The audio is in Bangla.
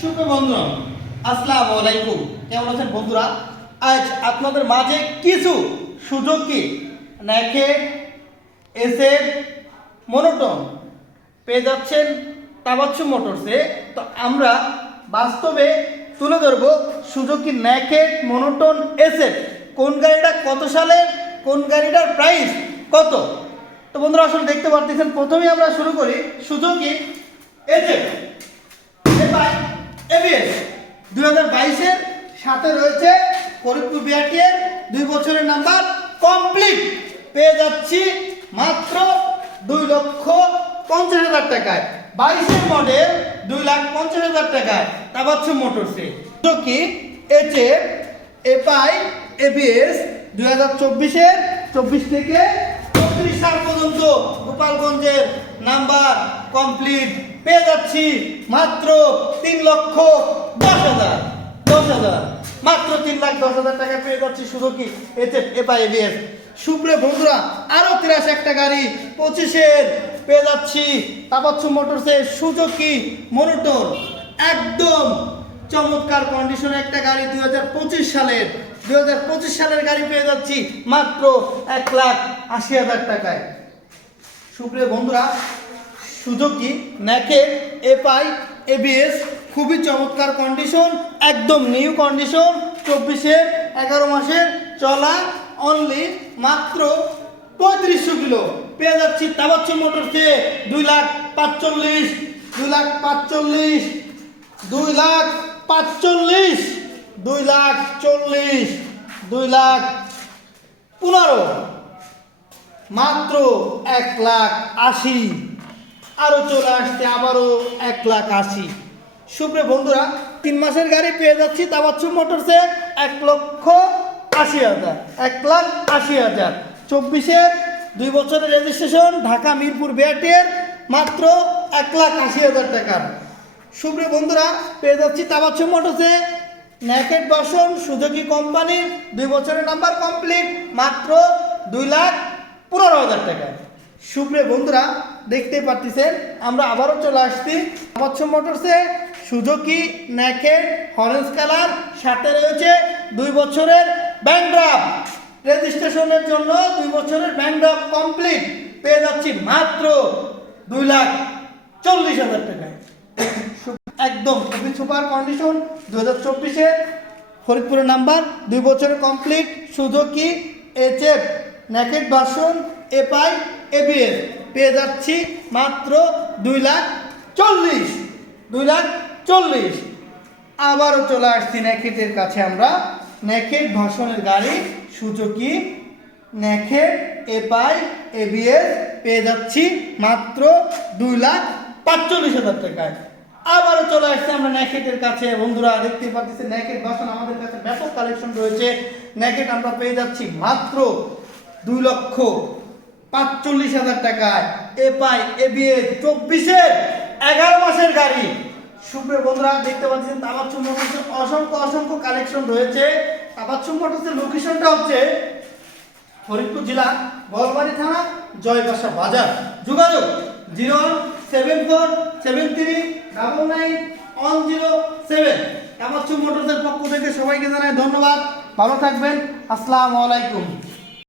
শুভ বন্ধুরা আসসালামু আলাইকুম। কেমন আছেন বন্ধুরা? আজ আপনাদের মাঝে কিছু সুযোগ ন্যাকে এসে মনোটন পেয়ে যাচ্ছেন তাবাচ্ছু মোটরসে তো আমরা বাস্তবে তুলে ধরবো সুজুকি ন্যাকেট মনোটন এসে কোন গাড়িটা কত সালে, কোন গাড়িটার প্রাইস কত? তো বন্ধুরা আসলে দেখতে পারতেছেন, প্রথমেই আমরা শুরু করি সুজুকি এসে এবার এবিএস দুই হাজার বাইশের সাথে রয়েছে ফরিদপুর বিআরটিএর দুই বছরের নাম্বার কমপ্লিট। পেয়ে যাচ্ছি মাত্র দুই লক্ষ পঞ্চাশ হাজার টাকায়। বাইশের মডেল দুই লাখ পঞ্চাশ হাজার টাকায়। তা পাচ্ছে মোটরসে কি? এচে এপাই এবিএস দুই হাজার চব্বিশের চব্বিশ থেকে সাল পর্যন্ত গোপালগঞ্জের নাম্বার কমপ্লিট। পেয়ে যাচ্ছি মাত্র তিন লক্ষ দশ হাজার দশ হাজার। মাত্র তিন লাখ দশ হাজার টাকা পেয়ে যাচ্ছি কি এতে এপা এবিএস সুপ্রে বন্ধুরা আরও তিরাশ একটা গাড়ি পঁচিশের পেয়ে যাচ্ছি তাপাচ্ছু মোটরসের সুজুকি মনোটর। একদম চমৎকার কন্ডিশনে একটা গাড়ি দুই হাজার পঁচিশ সালের দুই হাজার পঁচিশ সালের গাড়ি পেয়ে যাচ্ছি মাত্র এক লাখ আশি হাজার টাকায়। সুপ্রিয় বন্ধুরা সুজুকি ন্যাকে এপাই এবিএস, খুবই চমৎকার কন্ডিশন একদম নিউ কন্ডিশন চব্বিশের, এগারো মাসের, চলা অনলি মাত্র পঁয়ত্রিশশো কিলো। পেয়ে যাচ্ছি তাবাচ্চু মোটরসে দুই লাখ পাঁচচল্লিশ, দুই লাখ পাঁচচল্লিশ, দুই লাখ পাঁচচল্লিশ। দুই লাখ চল্লিশ, দুই লাখ পনেরো, মাত্র এক লাখ আশি আরও চলে আসছে আবারও এক লাখ আশি। সুপ্রিয় বন্ধুরা, তিন মাসের গাড়ি পেয়ে যাচ্ছি তাবাচ্ছু মোটরসে এক লক্ষ আশি হাজার, এক লাখ আশি হাজার। চব্বিশের দুই বছরের রেজিস্ট্রেশন ঢাকা মিরপুর বিআরটিএর মাত্র এক লাখ আশি হাজার টাকার। সুপ্রিয় বন্ধুরা, পেয়ে যাচ্ছি তাবাচ্ছু মোটরসে ন্যাকেট বসন, সুজুকি কোম্পানির দুই বছরের নাম্বার কমপ্লিট, মাত্র দুই লাখ পনেরো হাজার টাকা। সুপ্রিয় বন্ধুরা দেখতে পাচ্ছেন আমরা আবারও চলে আসছি তাবাচ্ছু মোটরসে সুজুকি ন্যাকেট হরেন্স কালার সাথে রয়েছে দুই বছরের ব্যাংড্রাফ রেজিস্ট্রেশনের জন্য দুই বছরের ব্যাংড্রাফ কমপ্লিট। পেয়ে যাচ্ছি মাত্র দুই লাখ চল্লিশ হাজার টাকায়। একদম খুবই সুপার কন্ডিশন দু হাজার চব্বিশে ফরিদপুরের নাম্বার, দুই বছরের complete Suzuki HF naked version এপাই ABS. পেয়ে যাচ্ছি মাত্র দুই লাখ চল্লিশ, দুই লাখ চল্লিশ। আবারও চলে আসছি ন্যাকেটের কাছে আমরা। ন্যাকেট ভার্সনের গাড়ি সুজুকি ন্যাকেট এপাই এবিএস। পেয়ে যাচ্ছি মাত্র দুই লাখ পাঁচচল্লিশ হাজার টাকায়। আবারও চলে আসছে আমরা ন্যাকেটের কাছে। বন্ধুরা, দেখতে পাচ্ছি ন্যাকেট বাসন আমাদের কাছে ব্যাপক কালেকশন রয়েছে। ন্যাকেট আমরা পেয়ে যাচ্ছি মাত্র দুই লক্ষ পাঁচচল্লিশ হাজার টাকায়। এ পাই, এ বিয়ে চব্বিশের এগারো মাসের গাড়ি। সুপ্রিয় বন্ধুরা, দেখতে পাচ্ছেন তাবাচ্ছু মোটরসের অসংখ্য অসংখ্য কালেকশন রয়েছে। তাবাচ্ছু মোটরসের লোকেশনটা হচ্ছে ফরিদপুর জেলা, বলবাড়ি থানা, জয়বাসা বাজার। যোগাযোগ zero seven four seven three double nine one zero seven কামাচ্ছু মোটরসের পক্ষ থেকে সবাইকে জানাই ধন্যবাদ। ভালো থাকবেন। আসসালামু আলাইকুম।